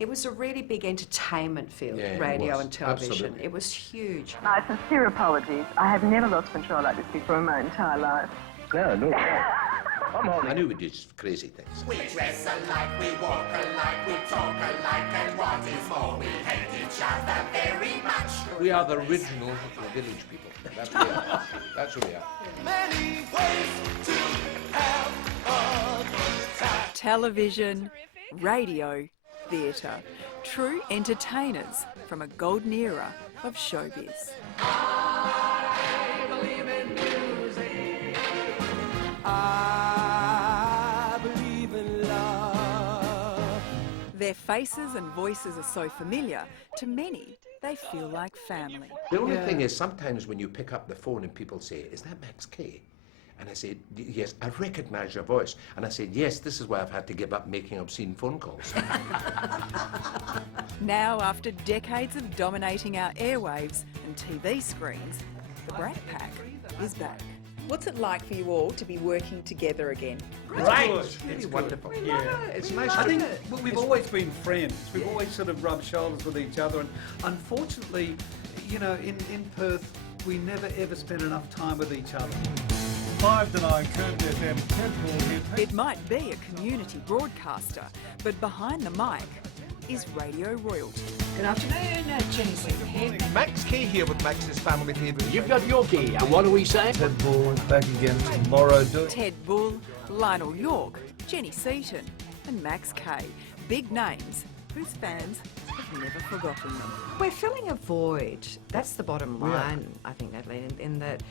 It was a really big entertainment field, radio and television. Absolutely. It was huge. My sincere apologies. I have never lost control like this before in my entire life. No. I knew we did crazy things. We dress alike, we walk alike, we talk alike, and what is more, we hate each other very much. We are the original village people. That's what we are. That's what we are. Many ways to have a good time. Television, radio, theatre. True entertainers from a golden era of showbiz. I believe in music. I believe in love. Their faces and voices are so familiar, to many they feel like family. The only thing is, sometimes when you pick up the phone and people say, "Is that Max Kay?" And I said, "Yes, I recognise your voice." And I said, "Yes, this is why I've had to give up making obscene phone calls." Now, after decades of dominating our airwaves and TV screens, the Brat Pack is back. What's it like for you all to be working together again? Right! It's It's good. wonderful. Yeah. It's nice. I think we've always been friends. We've always sort of rubbed shoulders with each other, and unfortunately, you know, in Perth, we never ever spent enough time with each other. 5 to 9, Curtin FM, Ted Ball here. It might be a community broadcaster, but behind the mic is radio royalty. Good afternoon, Jenny Seaton here. Max Key here with Max's Family Theatre. You've got your key, and what are we saying? Ted Ball is back again tomorrow. Ted Bull, Lionel York, Jenny Seaton and Max Kay. Big names whose fans have never forgotten them. We're filling a void. That's the bottom line, I think, Natalie, in that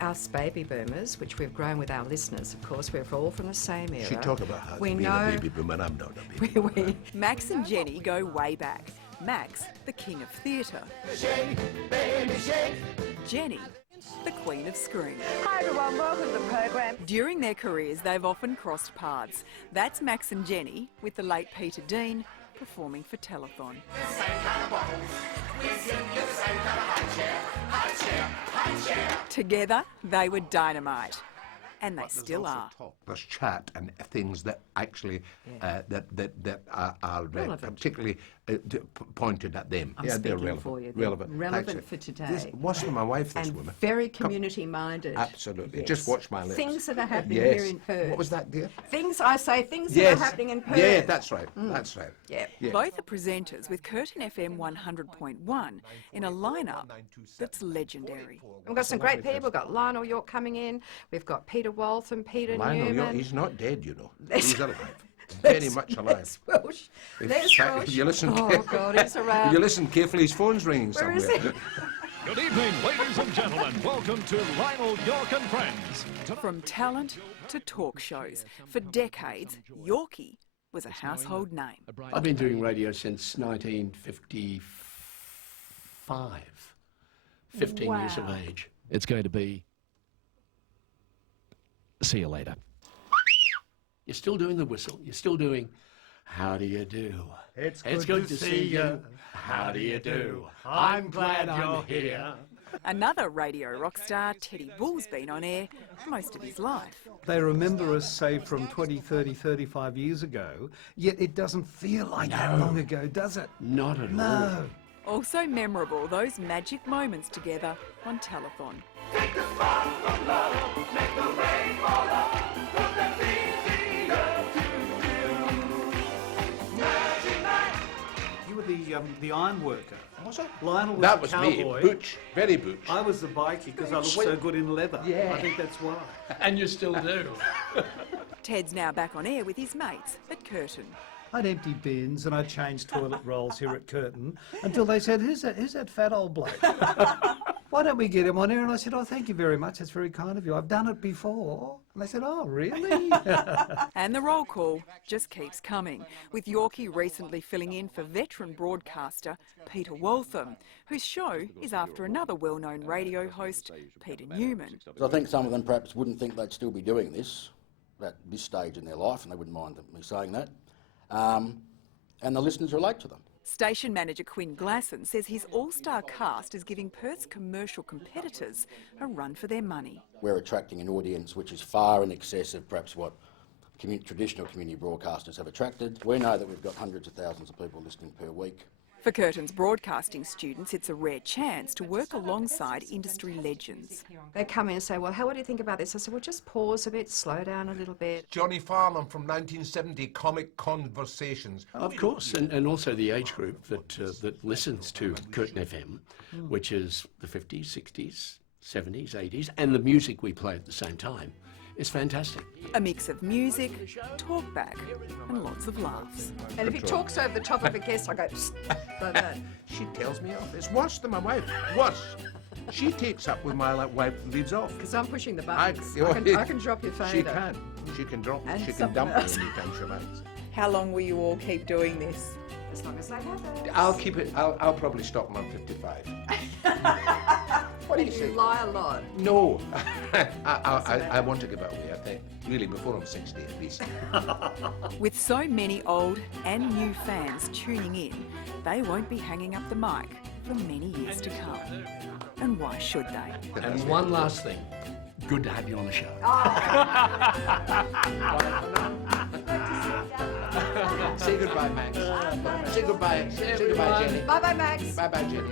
us baby boomers, which we've grown with our listeners, of course, we're all from the same era. She talk about how we being know a baby boomer, I'm not a baby boomer. Max and Jenny go way back. Max, the king of theatre. Shake, baby, shake. Jenny, the queen of screen. Hi everyone, welcome to the program. During their careers, they've often crossed paths. That's Max and Jenny, with the late Peter Dean performing for Telethon. Same kind of bottles. We give you the same kind of high chair, high chair, high chair. Together, they were dynamite. And they still are. There's chat and things that actually that are particularly pointed at them. I'm they're speaking relevant. for you. Relevant For today. This wasn't my wife, this and woman. very community-minded. Absolutely. Yes. Just watch my lips. Things that are happening Yes. here in Perth. What was that, dear? Things that Yes. are happening in Perth. Yeah, that's right. That's right. Yeah. Both are presenters with Curtin FM 100.1 in a lineup that's legendary. We've got some great people. We've got Lionel York coming in. We've got Peter Waltham, Peter Lionel Newman. York, he's not dead, you know. He's alive. Very much alive. Welsh. In fact, if you listen God, it's around. if you listen carefully, his phone's ringing Where is somewhere. it? Good evening, ladies and gentlemen. Welcome to Lionel York and Friends. From talent to talk shows, for decades, Yorkie was a household name. I've been doing radio since 1955. 15 years of age. It's going to be... See you later. You're still doing the whistle. You're still doing... How do you do? It's good to see you. How do you do? I'm glad I'm here. Another radio rock star, Teddy Bull's been on air most of his life. They remember us, say, from 20, 30, 35 years ago, yet it doesn't feel like that long ago, does it? Not at all. No. Also memorable, those magic moments together on Telethon. Take the spark from love, make the rain fall up, put the things easier to do. Magic night. You were the iron worker. Was it? Lionel was That the was cowboy. me. Butch. Very Butch. I was the bikie because I looked so good in leather. Yeah. I think that's why. And you still do. Ted's now back on air with his mates at Curtin. I'd empty bins and I'd change toilet rolls here at Curtin until they said, who's that fat old bloke? Why don't we get him on air? And I said, oh, thank you very much. That's very kind of you. I've done it before. And they said, oh, really? And the roll call just keeps coming, with Yorkie recently filling in for veteran broadcaster Peter Waltham, whose show is after another well-known radio host, Peter Newman. I think some of them perhaps wouldn't think they'd still be doing this at this stage in their life, and they wouldn't mind me saying that. And the listeners relate to them. Station manager Quinn Glasson says his all-star cast is giving Perth's commercial competitors a run for their money. We're attracting an audience which is far in excess of perhaps what traditional community broadcasters have attracted. We know that we've got hundreds of thousands of people listening per week. For Curtin's broadcasting students, it's a rare chance to work alongside industry legends. They come in and say, well, what do you think about this? I said, well, just pause a bit, slow down a little bit. Johnny Farnham from 1970, Comic Conversations. Of course, and also the age group that listens to Curtin FM, which is the 50s, 60s, 70s, 80s, and the music we play at the same time. It's fantastic. A mix of music, talkback, and lots of laughs. And if he talks over the top of a guest, I go, like that. She tells me off. It's worse than my wife. Worse. She takes up with my wife, leaves off. Because I'm pushing the buttons. I I can drop your fader. She can. She can drop. And She can something dump me else. anytime she likes. How long will you all keep doing this? As long as they have it. I'll keep it. I'll probably stop when I'm 55. What do you You say? lie a lot. No. I want to give it away, I think. Really, before I'm 60 at least. With so many old and new fans tuning in, they won't be hanging up the mic for many years to come. And why should they? And one last thing. Good to have you on the show. Say goodbye, Max. Say goodbye. Say goodbye, Jenny. Bye-bye, Max. Bye-bye, Jenny.